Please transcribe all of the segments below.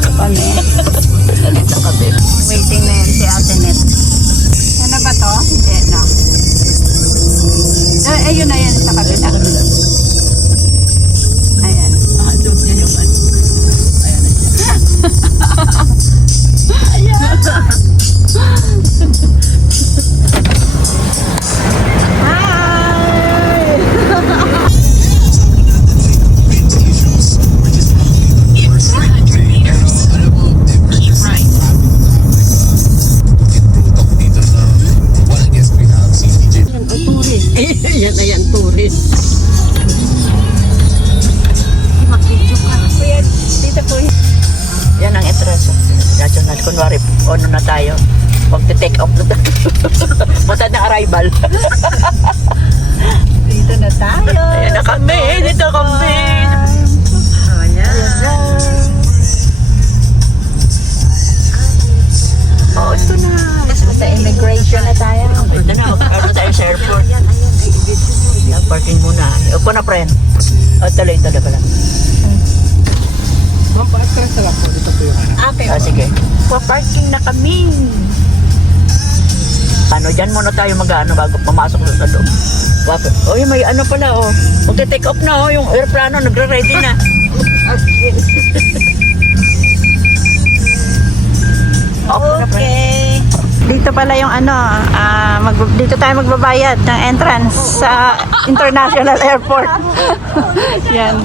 kami. Galit na kami. Waiting na yun si Ate Net. Ano ba to? Hindi, no. Ayun na yan sa kabila. Ayan. Doon niya yung ano. Ayan na siya. Ayan. Ayan, tourist. Mag-video ka. Kuya, dito po. Yan ang entrance. National, kunwari, ano na tayo. Magte-take off na tayo. Punta na arrival. Dito na tayo. Ayan na kami. Dito kami. Ayan. Oh, ito na. Sa immigration na tayo. Ito na. Ano tayo sa airport. Yan, parking muna. Upo na, friend. Oh, tuloy na pala. Ma'am, pa-atras na lang po. Dito po yung ano. Okay. Sige. Pa-parking na kami. Ano, dyan muna tayo mag-ano bago pumasok sa loob. Oh, may ano pala, oh. Magte-take off na, oh. Yung airplano, nagre-ready na. Okay. Dito pala yung ano, dito tayo magbabayad ng entrance sa International Airport. Yan.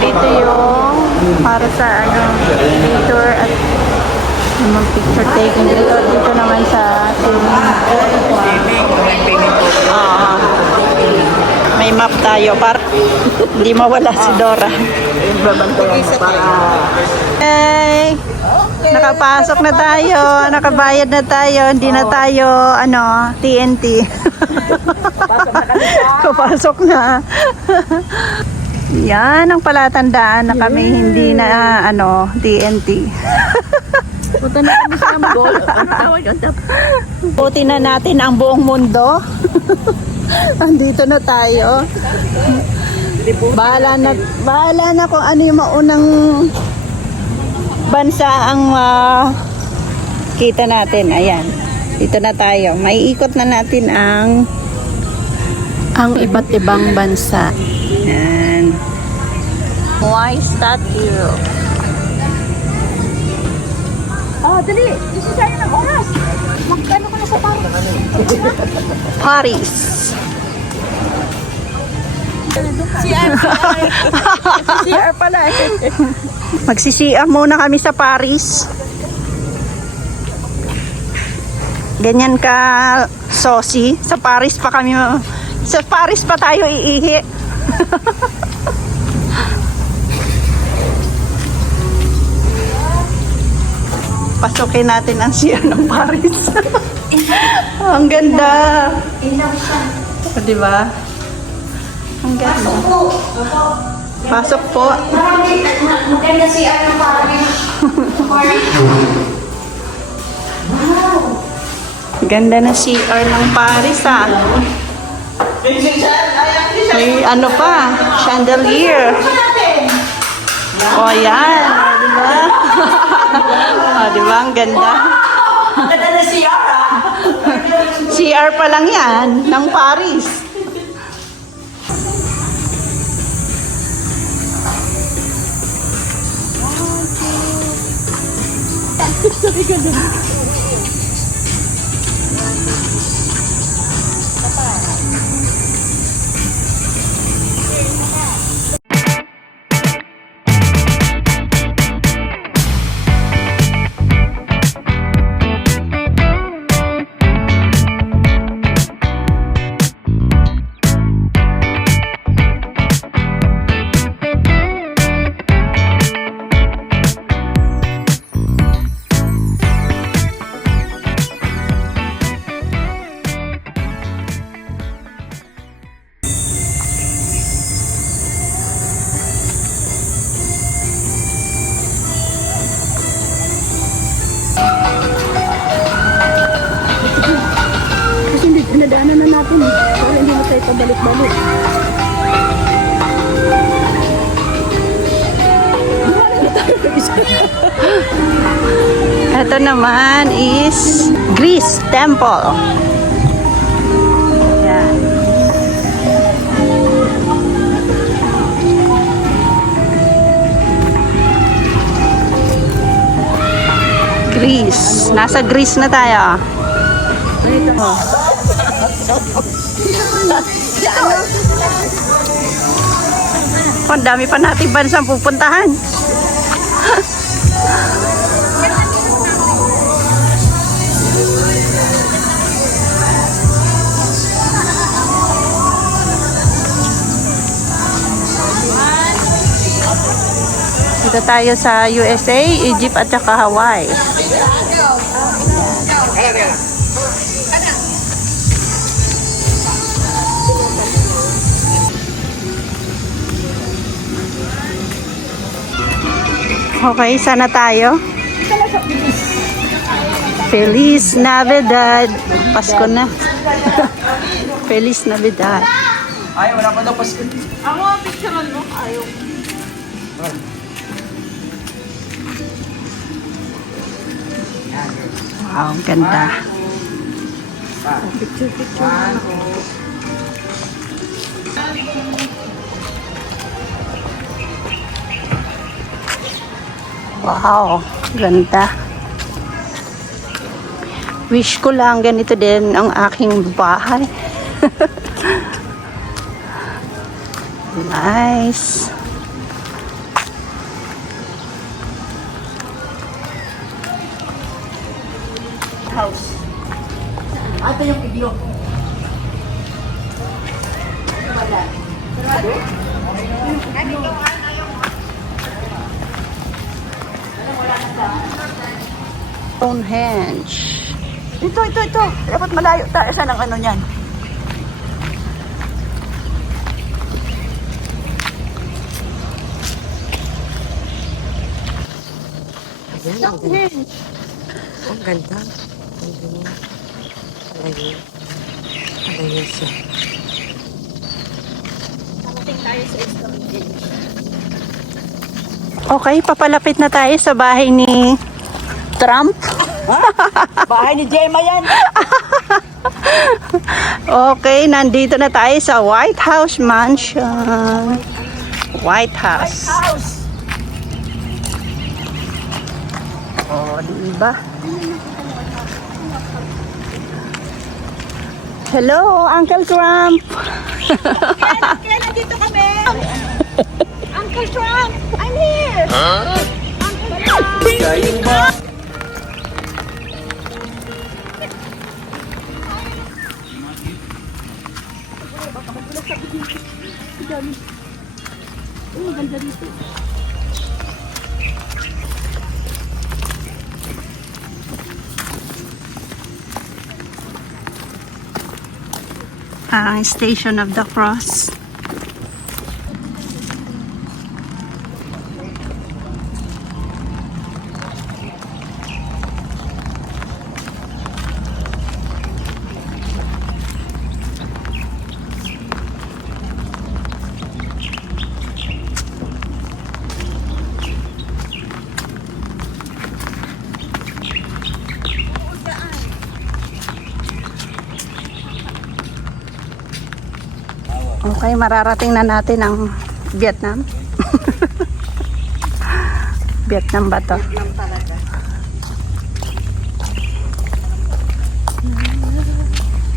Dito yung para sa ano, picture at yung picture taking dito naman sa may map tayo para hindi mawala si Dora. Hey, nakapasok na tayo, nakabayad na tayo, hindi na tayo ano, TNT. Kapasok na. Yan ang palatandaan na kami hindi na ano, TNT. Punta na kami sa Ambol. Ano tawag yun? Buti na natin ang buong mundo. Andito na tayo. Bahala na kung ano yung maunang bansa ang kita natin. Ayan. Dito na tayo. Maiikot na natin ang iba't ibang bansa. Ayan. Why statue? Oh, dali. Gusto tayo ng oras. Magkano ka na sa Paris. CR pala eh. Magsi-CR muna kami sa Paris. Ganyan ka saucy. Sa Paris pa kami. Sa Paris pa tayo iihi. Pasukin natin ang CR ng Paris. Ang ganda. O, diba? Ang ganda. Pasok po. Maganda si ano Paris. Wow. Ganda na CR ng Paris, ah. May ano pa, chandelier. O, yan. O, diba? O, diba? Ang ganda. Ganda na CR ah. CR pa lang yan, ng Paris. daanan na natin. Para hindi na tayo pabalik-balik. Ito naman is Greece Temple. Yan. Greece. Nasa Greece na tayo. Oh. Oh, ang dami pa natin bansang pupuntahan. Dito tayo sa USA, Egypt at saka Hawaii. Okay, sana tayo. Feliz Navidad. Pasko na. Feliz Navidad. Ay, wala pa daw Pasko. Wow, ang ganda. Wow, ganda. Wish ko lang ganito din ang aking bahay. Nice. House. Ito yung iglo. Stonehenge. Ito. Dapat malayo tayo sa ng ano niyan. Ang ganda. Ang ganda. Alayo. Alayo siya. Okay, papalapit na tayo sa bahay ni Trump. Bahay ni Gemma yan. Okay, nandito na tayo sa White House Mansion. White House. Oh, diba? Hello, Uncle Trump. Kaya nandito kami. Uncle Trump, I'm here. Uncle Trump. Station of the Cross. Okay, mararating na natin ang Vietnam. Vietnam ba to?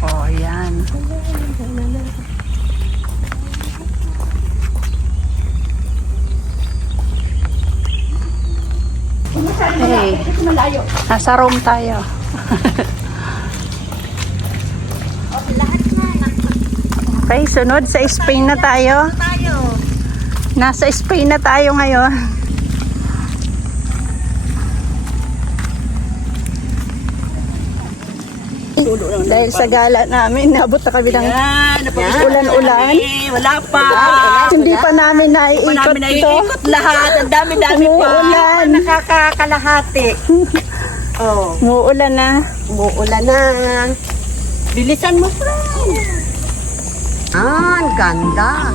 Oh, yan. Hey, nasa Rome tayo. Okay, sunod sa Spain na tayo. Nasa Spain na tayo ngayon. Dahil sa gala namin, nabot na kami ng ulan-ulan. Wala pa. Hindi pa namin naiikot ito. Lahat. Ang dami-dami pa. Umuulan. Nakakalahati. Oh, Umuulan na. umuulan na. Bilisan mo, friend. Ang ganda.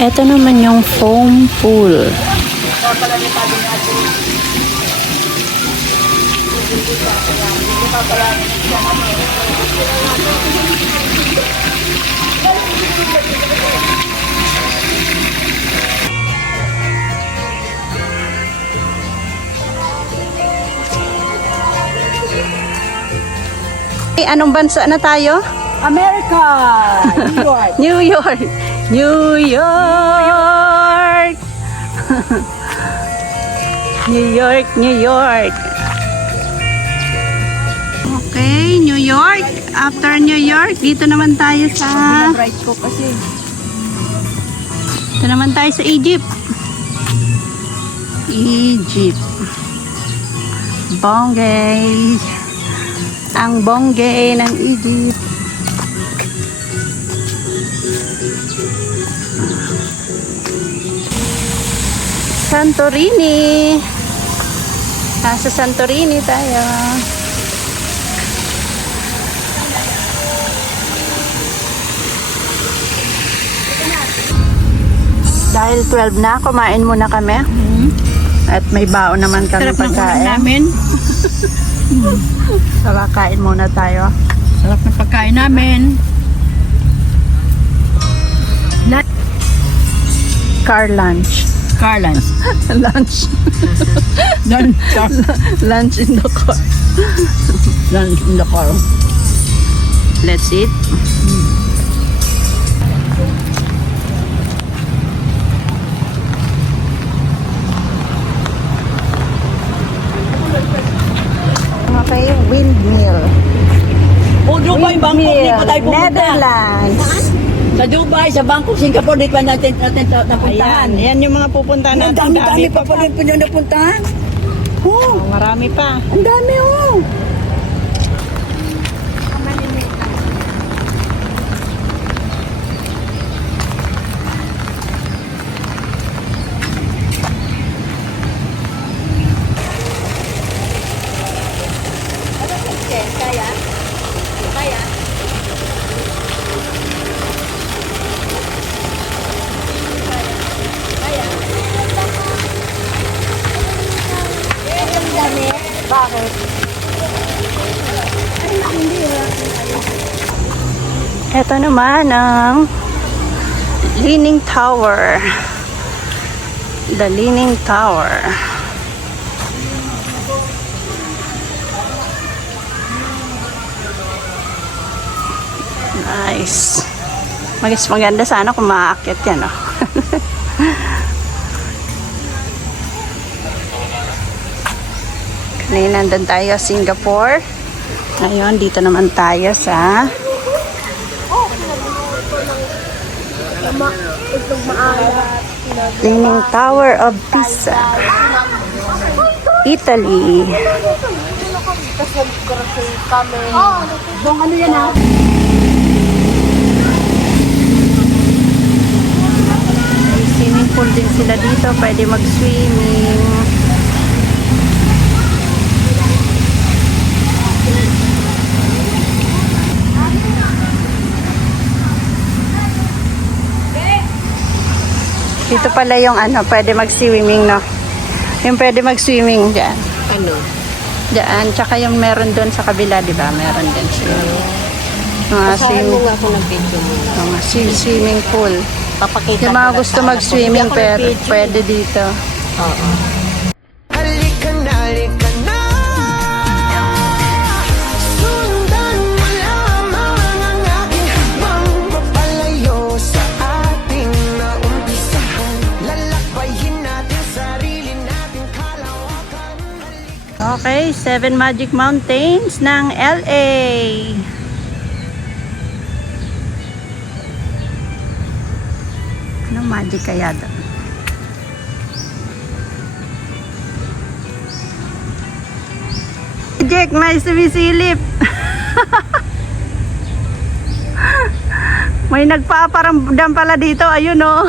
Ito naman yung foam pool. Anong bansa na tayo? America! New York! New York! New York! New York, New York. Okay, New York. After New York, dito naman tayo sa... Right ko kasi. Dito naman tayo sa Egypt. Egypt. Bonggay. Ang bonggay ng Egypt. Santorini. Nasa Santorini tayo. Dahil 12 na, kumain muna kami. At may baon naman kami pagkain. namin. Saka kain muna tayo. Sarap ng pagkain namin. Car lunch. Carlans. Lunch. Lunch. Lunch in the car. Lunch in the car. Let's eat. Okay, windmill. O Dubai, Bangkok, di pa tayo pumunta. Netherlands. Sa Dubai, sa Bangkok, Singapore, di pa natin napuntahan. Ayan, yan yung mga pupuntahan Ang natin. dami pa po rin po nyo napuntahan. Oh, marami pa. Ang dami, oh. Ito naman ang Leaning Tower. The Leaning Tower. Nice. Maganda sana kung maaakit yan, oh. Kanina nandun tayo sa Singapore. Ngayon, dito naman tayo sa Leaning Tower of Pisa, Italy. Ano yan ah? May swimming pool din sila dito. Pwede mag-swimming. Dito pala yung ano, pwede mag-swimming, no? Yung pwede mag-swimming dyan. Ano? Dyan, tsaka yung meron doon sa kabila, di ba? Meron din siya. Mga Saan mo swimming, nga ako ng video mo? mga swimming pool. Papakita Yung mga gusto mag-swimming, pero pwede dito. Oo. Halika na, halika na. Sundan mo lamang ang aking habang mapalayo sa ating naumpisahan. Lalakbayin natin sarili nating kalawakan. Okay, 7 Magic Mountains ng LA. Anong magic kaya doon? Jack, may sumisilip. May nagpaparamdam pala dito. Ayun, oh.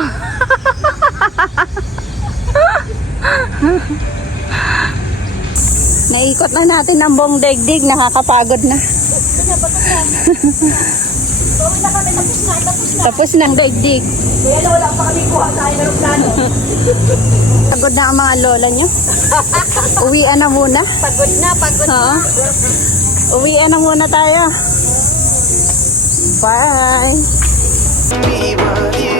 Naikot na natin ang buong daigdig. Nakakapagod na. Tapos na ang daigdig. Pagod na ang mga lola nyo. Uwian na muna. Pagod na. Oo. Uwian na muna tayo. Bye. Be with you.